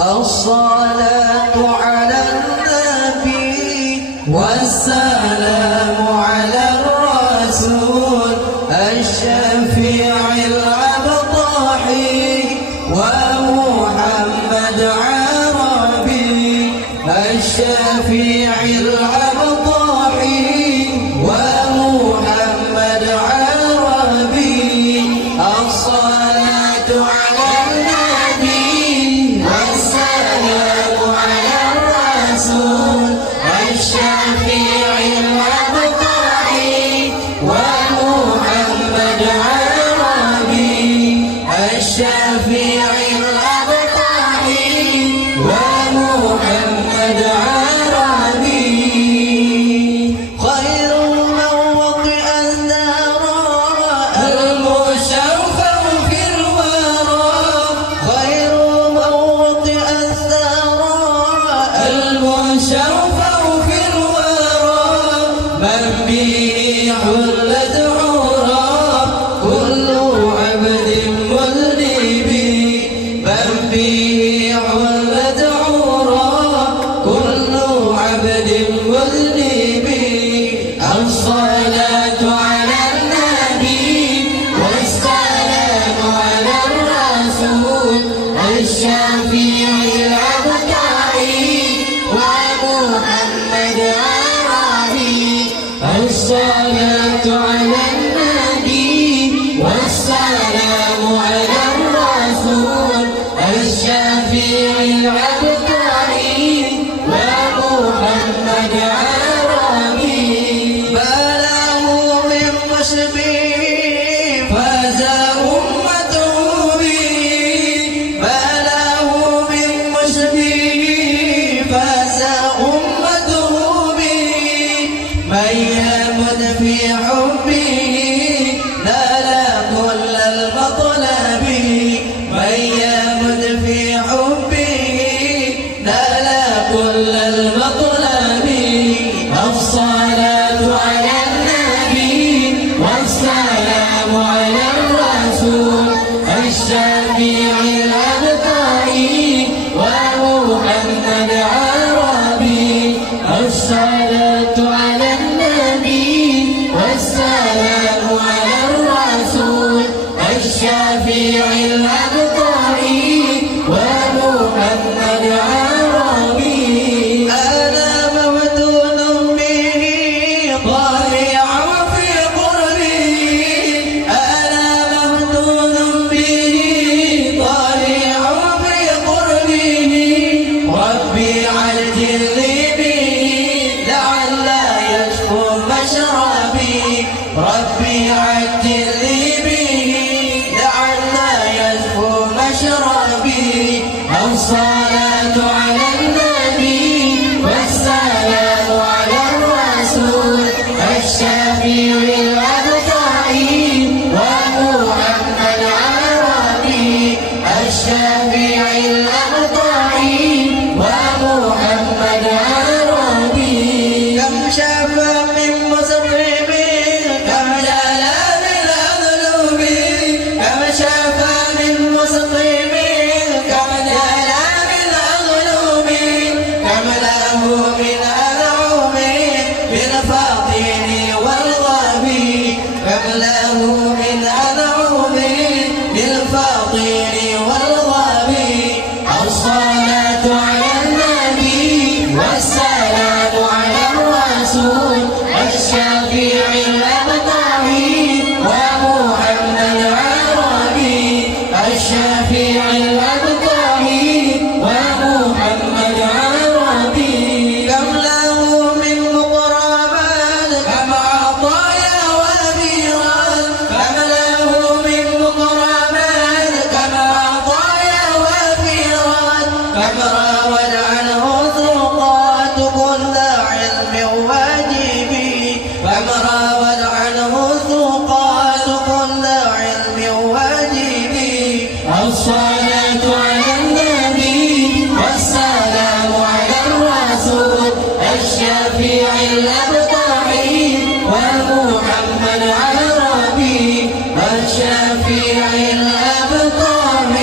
الصلاة على النبي والسلام على الرسول الشفيع الأبطحي ومحمد عربي الشفيع الأبطحي ومحمد عربي. الصلاة على النبي والسلام على الرسول الشفيع الأبطحي ومحمد عربي الشفيع الأبطحي ومحمد عربي. خير من وطئ الثرى المشفع في الورى خير من وطئ الثرى المشفع في الورى من به حلت عرى كل عبد مذنب من به حلت عرى كل عبد مذنب. الصلاة على النبي والسلام على الرسول الشفيع الأبطحي ومحمد عربي. الصلاة على النبي والسلام على الرسول الشفيع الأبطحي ومحمد عربي. بلغوا من مشبه فاز أمته به بلغوا من مشبه فاز أمته به. من يمت في حبه نال كل المطلب من يمت في حبه نال كل المطلب. الصلاة على النبي والسلام على الرسول الشفيع الأبطحي ومحمد عربي. الصلاة على النبي والسلام على الرسول الشفيع الأبطحي ومحمد عربي. أنا مفتون به ضائع في قربه أنا مفتون به ضائع في قربه. ربي عجل لي به لعل يشكو مشربي ربي عجل لي به لعل يشكو مشربي. الصلاة على النبي والسلام على الرسول الشفيع الأبطحي ومحمد عربي الشفيع الأبطحي ومحمد عربي. كم شفى من مسرب كم جلى من أذنب كم شفى من مسرب كم جلى من أذنب كم له من أنعم بالفاطن والغبي كم له من أنعم بالفاطن والغبي. الصلاة على النبي والسلام على الرسول الشفيع الأبطحي ومحمد عربي الشفيع الأبطحي ومحمد عربي. كم له من مقربات كم عطايا وأميرات كم له من مقربات كم عطايا وأميرات. كم راود عنه ثقات كل علم واجبي كم راود عنه ثقات كل علم واجبي. الصلاة على النبي والسلام على الرسول الشفيع الأبطحي ومحمد عربي الشفيع الأبطحي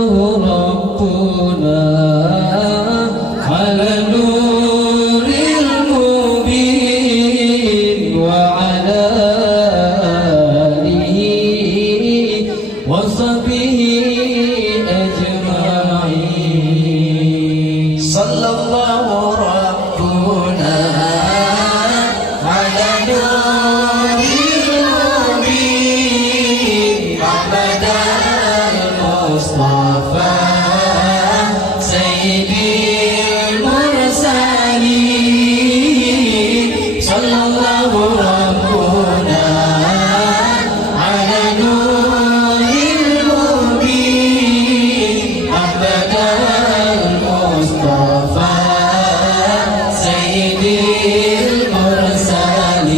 الله ربنا على النور المبين وعلى آله وصحبه أجمعين صلى الله ربنا على نور المبين محمد المصطفى سيدي المرسلين صلى الله ربنا على نور المبين محمد المصطفى سيدي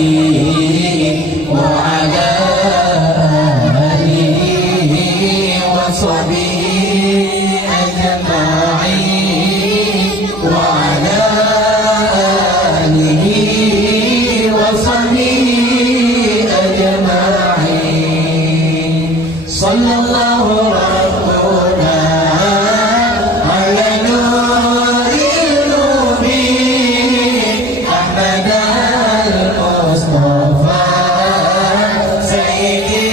المرسلين وعلى آله وصحبه أجمعين وعلى آله وصحبه أجمعين صلى الله ربنا على نور المبين أحمد المصطفى سيدي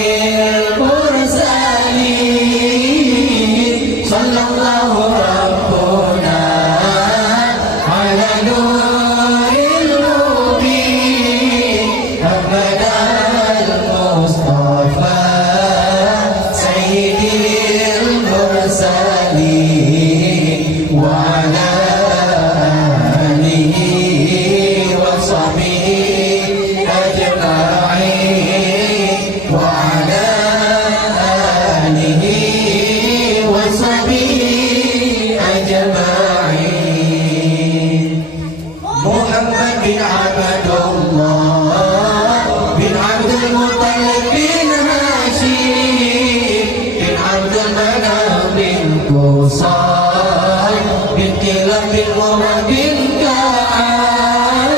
المرسلين صلى الله ربنا على نور المبين أحمد المصطفى سيدي المرسلين وعلى آله وصحبه أجمعين وعلى آله وصحبه أجمعين محمد بن عبد الله بن عبد المطلب بن هاشم بن عبد المناف بن قصي بن كلاب بن مرة بن كعب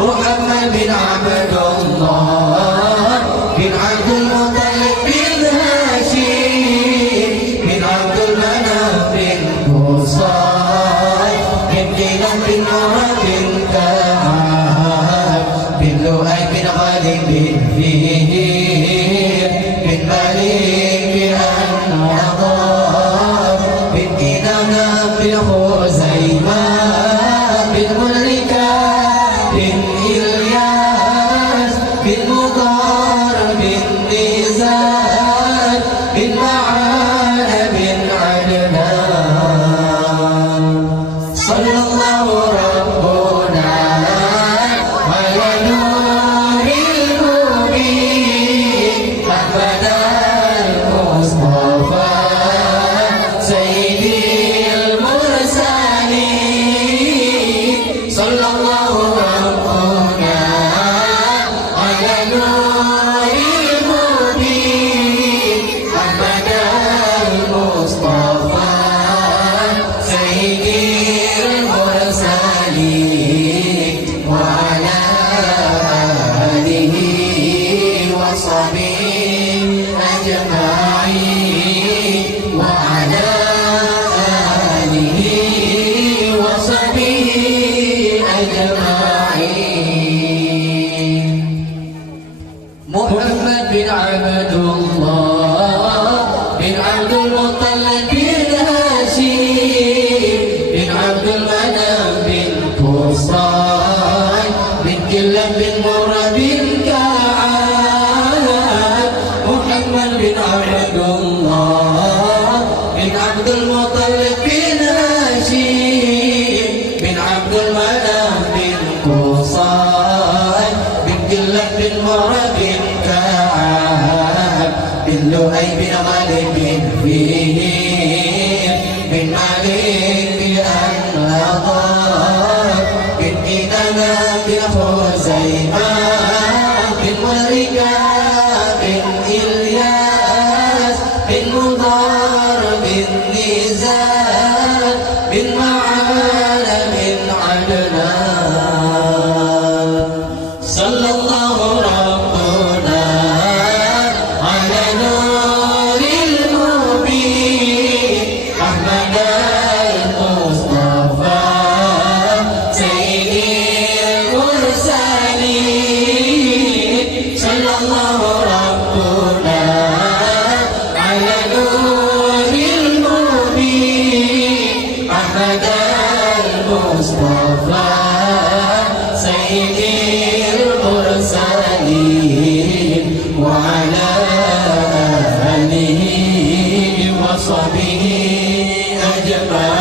محمد بن عبد الله بن عبد المطلب بن هاشم بن عبد المناف بن قصي بن كلاب بن مرة بن كعب بن لؤي بن غالب بن فهير بن مالك بن النضر بن كنانة بن خزيمة بن ملكة بن إلياس بن مضار بن نزار بن معان بن عدنان صلى الله ربنا على نور المبين أحمد المصطفى سيدي المرسلين صلى الله ربنا على نور المبين أحمد المصطفى سيدي المرسلين وعلى آله وصحبه أجمعين وعلى آله وصحبه أجمعين محمد بن عبد الله بن عبد المطلب بن هاشم بن عبد المناف بن قصي بن كلاب بن مرة بن كعب محمد بن عبد الله بن عبد المطلب بن هاشم بن عبد المناف بن قصي بن كلاب بن مرة بن كعب بن لؤي بن غالب بن فهير بن مالك بن النضر بن كنانة بن خزيمة بن ملكة بن إلياس بن مضار بن نزار النور المبين أحمد المصطفى سيد المرسلين وعلى آله وصحبه أجمعين